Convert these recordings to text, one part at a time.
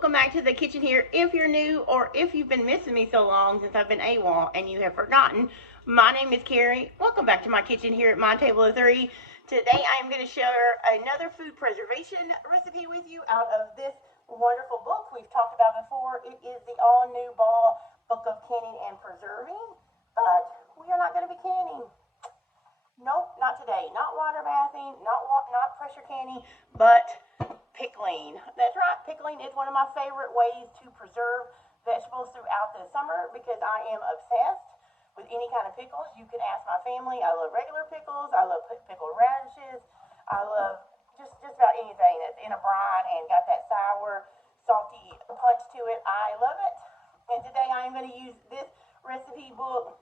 Welcome back to the kitchen here. If you're new or if you've been missing me so long since I've been AWOL and you have forgotten, my name is Carrie. Welcome back to my kitchen here at My Table of Three. Today I am going to share another food preservation recipe with you out of this wonderful book we've talked about before. It is the all-new Ball Book of Canning and Preserving, but we are not going to be canning. Nope, not today. Not water bathing, not pressure canning, but pickling. That's right, pickling is one of my favorite ways to preserve vegetables throughout the summer because I am obsessed with any kind of pickles. You can ask my family. I love regular pickles. I love pickled radishes. I love just about anything that's in a brine and got that sour, salty punch to it. I love it. And today I am going to use this recipe book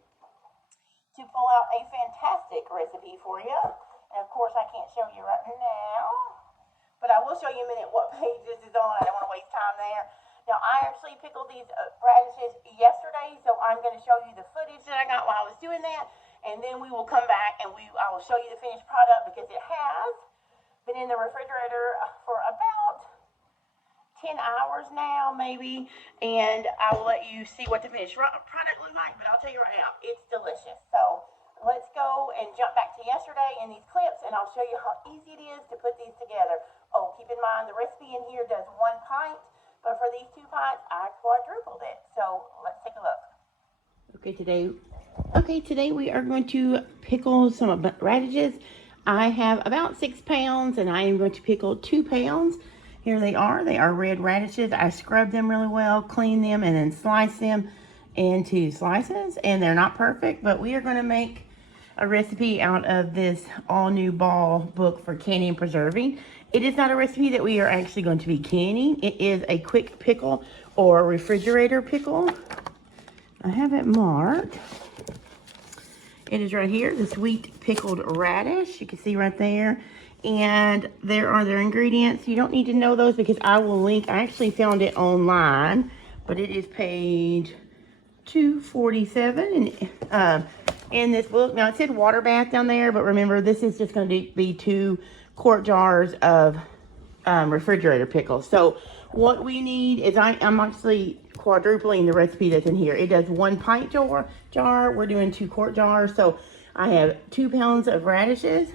to pull out a fantastic recipe for you. And of course I can't show you right now, but I will show you in a minute what page this is on. I don't want to waste time there. Now, I actually pickled these radishes yesterday, so I'm going to show you the footage that I got while I was doing that, and then we will come back and I will show you the finished product because it has been in the refrigerator for about 10 hours now, maybe, and I will let you see what the finished product looks like, but I'll tell you right now, it's delicious. So let's go and jump back to yesterday in these clips, and I'll show you how easy it is to put these together. Oh, keep in mind the recipe in here does 1 pint, but for these 2 pints, I quadrupled it. So let's take a look. Today we are going to pickle some radishes. I have about 6 pounds, and I am going to pickle 2 pounds. Here they are. They are red radishes. I scrubbed them really well, cleaned them, and then sliced them into slices. And they're not perfect, but we are going to make a recipe out of this all-new Ball book for canning and preserving. It is not a recipe that we are actually going to be canning. It is a quick pickle or refrigerator pickle. I have it marked. It is right here, the sweet pickled radish. You can see right there. And there are their ingredients. You don't need to know those because I will link. I actually found it online, but it is page 247 in this book. Now, it said water bath down there, but remember, this is just going to be 2 quart jars of refrigerator pickles. So what we need is I'm actually quadrupling the recipe that's in here. It does 1 pint jar. We're doing 2 quart jars. So I have 2 pounds of radishes.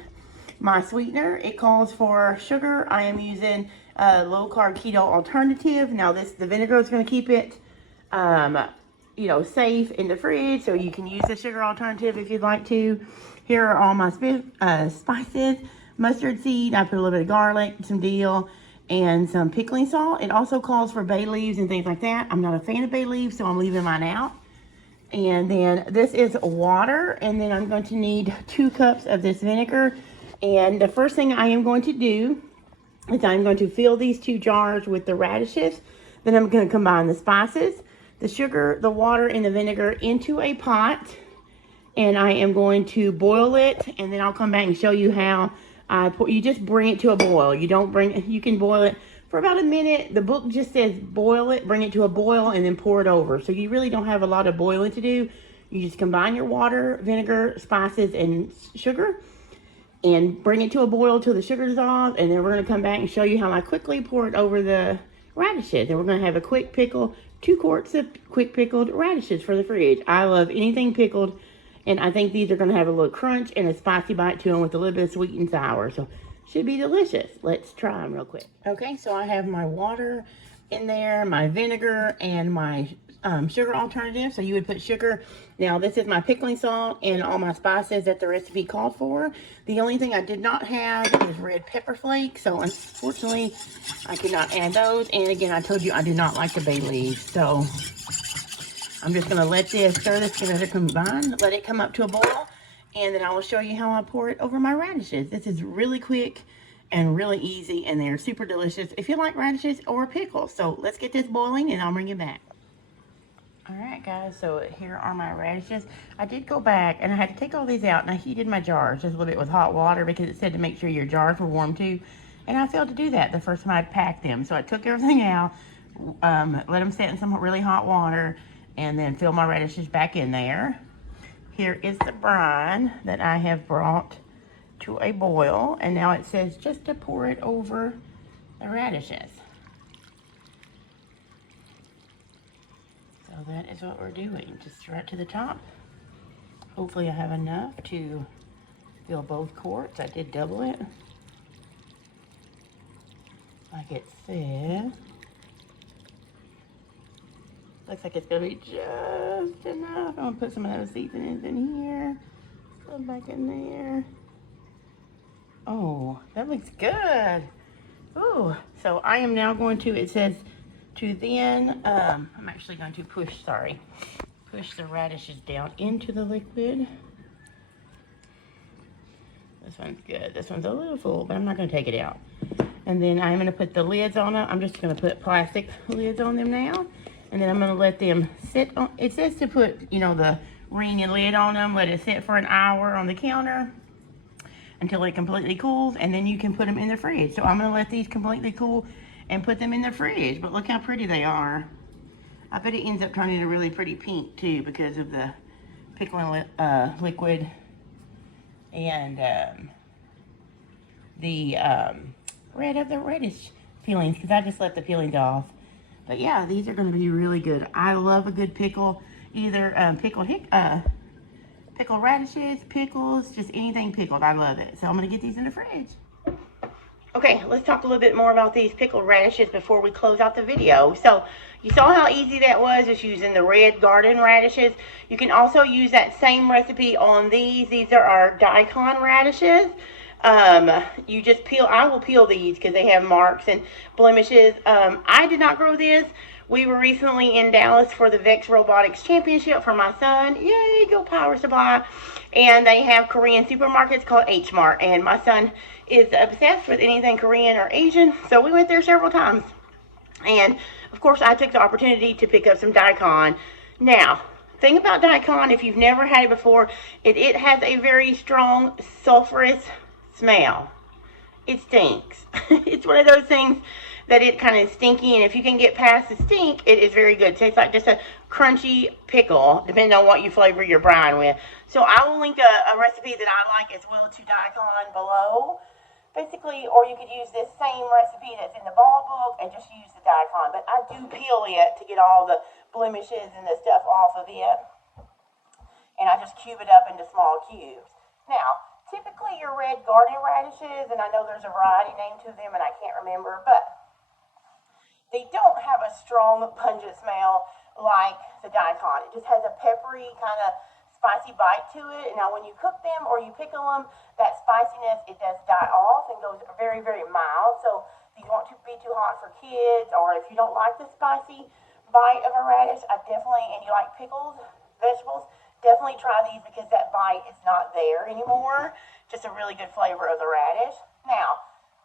My sweetener, it calls for sugar. I am using a low-carb keto alternative. Now, the vinegar is going to keep it, safe in the fridge, so you can use the sugar alternative if you'd like to. Here are all my spices. Mustard seed, I put a little bit of garlic, some dill, and some pickling salt. It also calls for bay leaves and things like that. I'm not a fan of bay leaves, so I'm leaving mine out. And then this is water, and then I'm going to need 2 cups of this vinegar. And the first thing I am going to do is I'm going to fill these 2 jars with the radishes. Then I'm going to combine the spices, the sugar, the water, and the vinegar into a pot. And I am going to boil it, and then I'll come back and show you how you just bring it to a boil. You can boil it for about a minute. The book just says boil it, bring it to a boil, and then pour it over. So you really don't have a lot of boiling to do. You just combine your water, vinegar, spices, and sugar, and bring it to a boil till the sugar dissolves, and then we're going to come back and show you how I quickly pour it over the radishes. And we're going to have a quick pickle, 2 quarts of quick pickled radishes for the fridge. I love anything pickled, and I think these are going to have a little crunch and a spicy bite to them with a little bit of sweet and sour. So should be delicious. Let's try them real quick. Okay, so I have my water in there, my vinegar, and my sugar alternative. So you would put sugar. Now, this is my pickling salt and all my spices that the recipe called for. The only thing I did not have is red pepper flakes. So unfortunately, I could not add those. And again, I told you I do not like the bay leaves. So I'm just going to let this stir this together, combine, let it come up to a boil, and then I will show you how I pour it over my radishes. This is really quick and really easy, and they're super delicious if you like radishes or pickles. So let's get this boiling, and I'll bring you back. All right, guys, so here are my radishes. I did go back, and I had to take all these out, and I heated my jars just a little bit with hot water because it said to make sure your jars were warm too, and I failed to do that the first time I packed them. So I took everything out, let them sit in some really hot water, and then fill my radishes back in there. Here is the brine that I have brought to a boil, and now it says just to pour it over the radishes. that is what we're doing, just right to the top. Hopefully I have enough to fill both quarts. I did double it, like it said. Looks like it's gonna be just enough. I'm gonna put some of those seasonings in here. Go back in there. Oh, that looks good. Ooh, so I am now going to, it says to then, I'm actually going to push the radishes down into the liquid. This one's good. This one's a little full, but I'm not going to take it out. And then I'm going to put the lids on it. I'm just going to put plastic lids on them now. And then I'm going to let them sit on, it says to put, you know, the ring and lid on them, let it sit for an hour on the counter until it completely cools, and then you can put them in the fridge. So I'm going to let these completely cool and put them in the fridge. But look how pretty they are. I bet it ends up turning a really pretty pink too because of the pickling liquid and the red of the reddish peelings, because I just let the peelings off. But yeah, these are going to be really good. I love a good pickle, either pickled radishes, pickles, just anything pickled. I love it. So I'm going to get these in the fridge. Okay, let's talk a little bit more about these pickled radishes before we close out the video. So you saw how easy that was, just using the red garden radishes. You can also use that same recipe on these. These are our daikon radishes. You just peel, I will peel these because they have marks and blemishes. I did not grow this. We were recently in Dallas for the Vex Robotics Championship for my son. Yay, go Power Supply. And they have Korean supermarkets called H Mart. And my son is obsessed with anything Korean or Asian. So we went there several times. And, of course, I took the opportunity to pick up some daikon. Now, thing about daikon, if you've never had it before, it has a very strong sulfurous smell. It stinks. It's one of those things that it kind of stinky, and if you can get past the stink, it is very good. It tastes like just a crunchy pickle, depending on what you flavor your brine with. So I will link a recipe that I like as well to daikon below. Basically, or you could use this same recipe that's in the ball book and just use the daikon. But I do peel it to get all the blemishes and the stuff off of it. And I just cube it up into small cubes. Now, typically your red garden radishes, and I know there's a variety name to them and I can't remember, but they don't have a strong pungent smell like the daikon. It just has a peppery kind of spicy bite to it. Now when you cook them or you pickle them, that spiciness, it does die off and goes very, very mild. So these won't be too hot for kids, or if you don't like the spicy bite of a radish, I definitely, and you like pickled vegetables, definitely try these because that bite is not there anymore. Just a really good flavor of the radish. Now,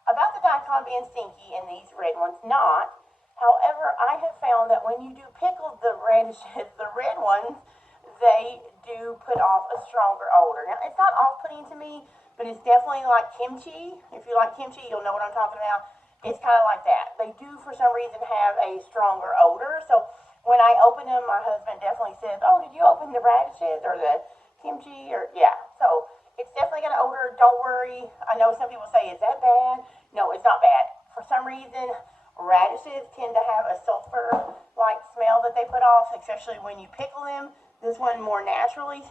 about the daikon being stinky and these red ones not, however, I have found that when you do pickle the radishes, the red ones, they do put off a stronger odor. Now, it's not off-putting to me, but it's definitely like kimchi. If you like kimchi, you'll know what I'm talking about. It's kind of like that. They do, for some reason, have a stronger odor. So when I open them, my husband definitely says, oh, did you open the radishes or the kimchi? Or yeah. So it's definitely got an odor. Don't worry. I know some people say, is that bad? No, it's not bad. For some reason, radishes tend to have a sulfur-like smell that they put off, especially when you pickle them. This one more naturally.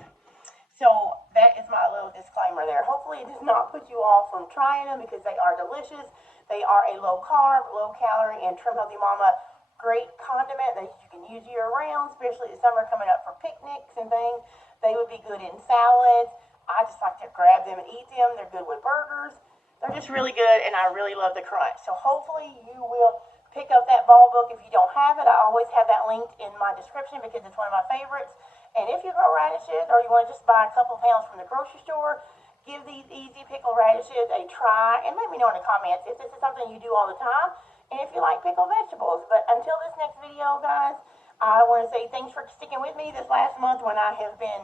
So that is my little disclaimer there. Hopefully it does not put you off from trying them because they are delicious. They are a low-carb, low-calorie, and Trim Healthy Mama great condiment that you can use year-round, especially the summer coming up for picnics and things. They would be good in salads. I just like to grab them and eat them. They're good with burgers. They're just really good, and I really love the crunch. So hopefully you will pick up that ball book. If you don't have it, I always have that linked in my description because it's one of my favorites. And if you grow radishes or you want to just buy a couple pounds from the grocery store, give these easy pickled radishes a try and let me know in the comments if this is something you do all the time and if you like pickled vegetables. But until this next video, guys, I want to say thanks for sticking with me this last month when I have been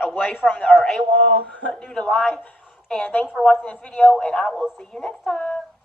away from or AWOL due to life. And thanks for watching this video, and I will see you next time.